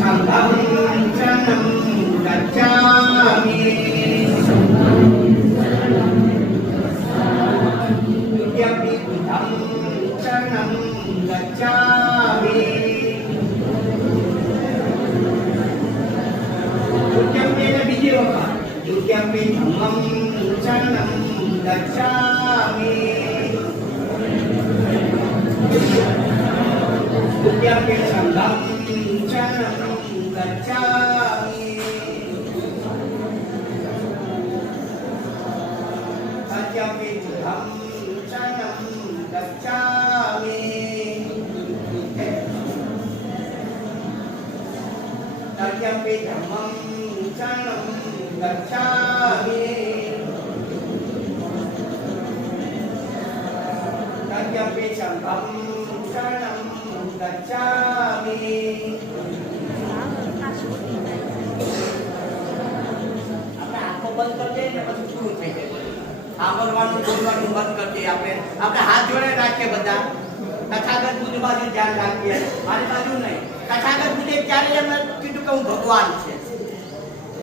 संघं शरणं गच्छामि तुभ्यंपि बुद्धं शरणं गच्छामि तुभ्यंपि बीजी वखत तुभ्यंपि धम्मं शरणं गच्छामि तुभ्यंपि संघं शरणं गच्छामि तथ्यंपि बुद्धं शरणं गच्छामि तथ्यंपि धम्मं शरणं गच्छामि तथ्यंपि संघं शरणं गच्छामि આપણે આંખો બંધ કરી દઈએ ને પછી પૂરું થઈ જાય સાંભળવાનું બોલવાનું બંધ કરી દઈએ આપણે હાથ જોડે રાખીએ બધા તથાગત બુદ્ધ બાજુ ધ્યાન રાખીએ મારી બાજુ નહીં તથાગત બુદ્ધે ક્યારે એમ કીધું કે હું ભગવાન છે